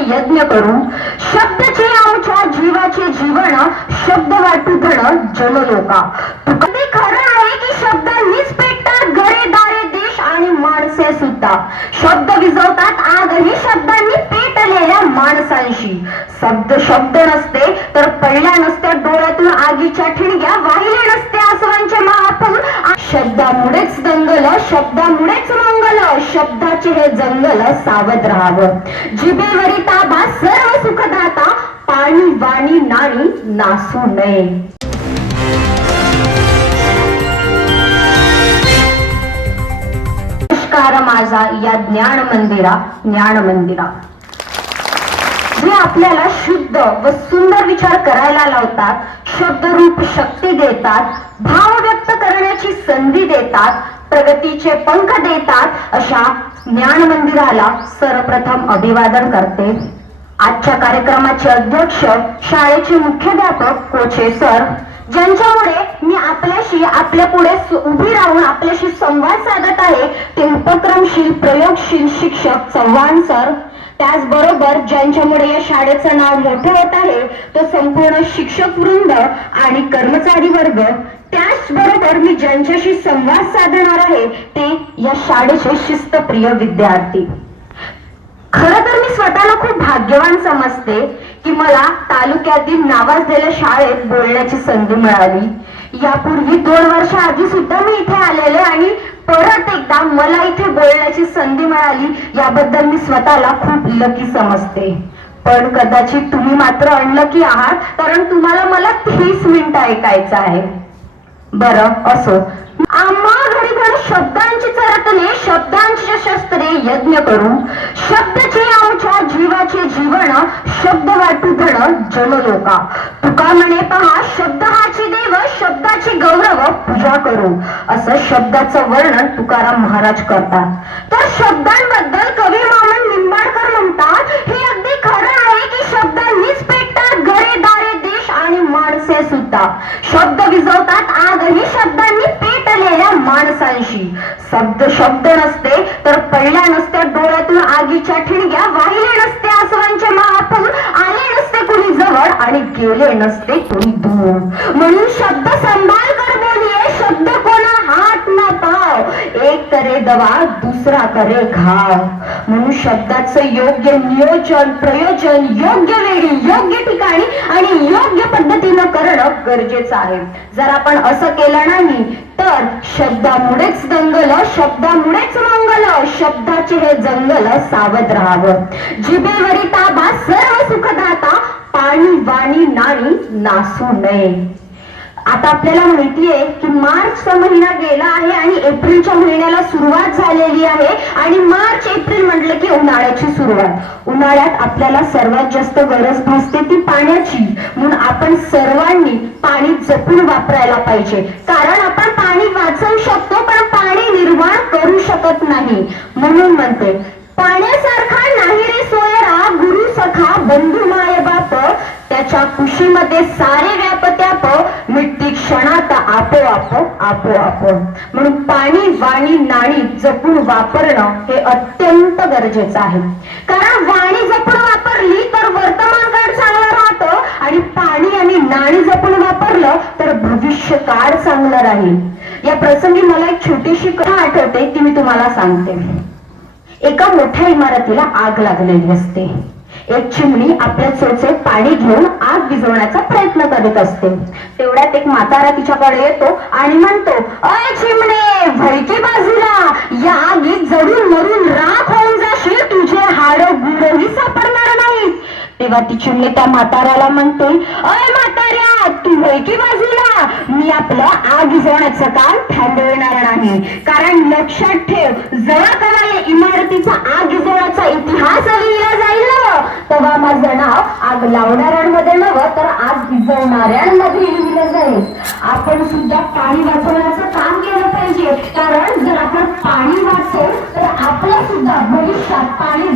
यज्ञ करून शब्दचे आमच्या जीवाचे जीवन शब्द वाटू धड जललोका. कधी खरं आहे की शब्दांनीच पेटतात घरे दारे देश आणि माणसे सुद्धा. शब्द विजवतात आजही शब्दांनी पेटलेल्या माणसांशी. शब्द शब्द नसते तर पहिल्या नसत्या डोळ्यातून आगीच्या ठिणग्या शब्दामुळेच दंगल शब्दामुळेच मंगल शब्दाचे हे जंगल सावध राहावं. जिभेवरी ताबा सर्व सुखदाता पाणी वाणी नाणी नासू नये. नमस्कार माझा या ज्ञान मंदिरा ज्ञान मंदिरा. जे आपल्याला शुद्ध व सुंदर विचार करायला लावतात शब्दरूप शक्ती देतात भाव व्यक्त संधी देतात प्रगतीचे पंख देतात अशा ज्ञान मंदिराला सर्वप्रथम अभिवादन करते. आजच्या कार्यक्रमाचे अध्यक्ष शाळेचे मुख्याध्यापक कोचे सर ज्यांच्यामुळे मी आपल्याशी आपल्या पुढे उभी राहून आपल्याशी संवाद साधत आहे ते उपक्रमशील प्रयोगशील शिक्षक चव्हाण सर त्याचबरोबर ज्यांच्यामुळे या शाळेचं नाव मोठं होत आहे तो संपूर्ण शिक्षक वृंद आणि कर्मचारी वर्ग त्याचबरोबर मी ज्यांच्याशी संवाद साधणार आहे ते या शाळेचे शिस्तप्रिय विद्यार्थी. खर तर मी स्वतःला खूप भाग्यवान समजते की मला तालुक्यातील नावाजलेल्या शाळेत बोलण्याची संधी मिळाली. यापूर्वी दोन वर्ष आधी सुद्धा मी इथे आलेले आणि परत एकदा मला इथे बोलण्याची संधी मिळाली याबद्दल मी स्वतःला खूप लकी समजते. पण कदाचित तुम्ही मात्र अनलकी आहात कारण तुम्हाला मला तीस मिनिटं ऐकायचं आहे. बरं असो. आम्हा घडी घडी शब्दांची चरतने शब्दांची शस्त्रे यज्ञ करू जीवाचे शब्द वाटू धड जललोका. तुका म्हणे पहा शब्द हाची देव शब्दाची गौरव पूजा करू. असं शब्दाचं वर्णन तुकाराम महाराज करतात. तर शब्दांबद्दल कवी मामन निंबाडकर म्हणतात हे अगदी खरं आहे की शब्दांनीच पेटतात घरे दारे देश आणि माणसे सुद्धा. शब्द विजवतात आजही शब्दांनी पेटलेल्या माणसांशी. शब्द शब्द नसते तर पहिल्या नसते डोळ्यातून आगीच्या ठिणग्या वाहिले नसते आसवांचे महापूर आले नसते कुणी केले नसते कुणी दूर. म्हणून शब्द संभाळ कर बोलिये शब्द कोणा हात ना पाव. एक करे दवा दुसरा करे घाव. म्हणून शब्दाचं योग्य नियोजन प्रयोजन योग्य वेळी योग्य ठिकाणी आणि योग्य पद्धतीनं करणं गरजेचं आहे. जर आपण असं केलं नाही तर शब्दामुळेच दंगल शब्दामुळेच मंगल शब्दाचे हे जंगल सावध राहावं. जिभेवरी ताबा सर्व सुखदाता पाणी वाणी नाणी नासू नये. आता आपल्याला माहितीये की मार्चचा महिना गेला आहे आणि एप्रिलच्या महिन्याला सुरुवात झालेली आहे. आणि मार्च एप्रिल म्हटलं की उन्हाळ्याची सुरुवात. उन्हाळ्यात आपल्याला सर्वात जास्त गरज भासते ती पाण्याची. म्हणून आपण सर्वांनी पाणी जपून वापरायला पाहिजे. कारण आपण पाणी वाचवू शकतो पण पाणी निर्माण करू शकत नाही. म्हणून म्हणते पाण्यासाठी त्याच्या कुशीमध्ये सारे व्यापत्याप मिट्टी क्षणात आपोआप आपोआप. म्हणून पाणी वाणी नाणी जपून वापरणं हे अत्यंत गरजेचं आहे. कारण वाणी जपून वापरली तर वर्तमान काळ चांगलं राहतं आणि पाणी आणि नाणी जपून वापरलं तर भविष्य काळ चांगलं राहील. या प्रसंगी मला एक छोटीशी कथा आठवते ती मी तुम्हाला सांगते. एका मोठ्या इमारतीला आग लागलेली असते. एक चिमणी आपल्या चोचेत पाणी घेऊन आग विझवण्याचा प्रयत्न करीत असते. तेवढ्यात एक म्हातारा तिच्याकडे येतो आणि म्हणतो अय चिमणे व्हयकी बाजूला या आगीत जडून मरून राख होऊन जाशील तुझे हाड गुरही सापडणार नाही तेव्हा ती चिमणी त्या म्हाताऱ्याला म्हणते अय म्हाताऱ्या तू व्हयकी बाजूला मी आपलं आग विझवण्याचं काम थांबविणार नाही. कारण लक्षात ठेव जेव्हा कवा इमारतीचा आग विझवण्याचा इतिहास लिहिला तेव्हा माझं नाव आग लावणाऱ्यांमध्ये नवं तर आग भिजवणाऱ्यांमध्ये लिहिलं जाईल. आपण सुद्धा पाणी वाचवण्याचं काम केलं पाहिजे. कारण जर आपण पाणी वाचवू तर आपलं सुद्धा भविष्यात पाणी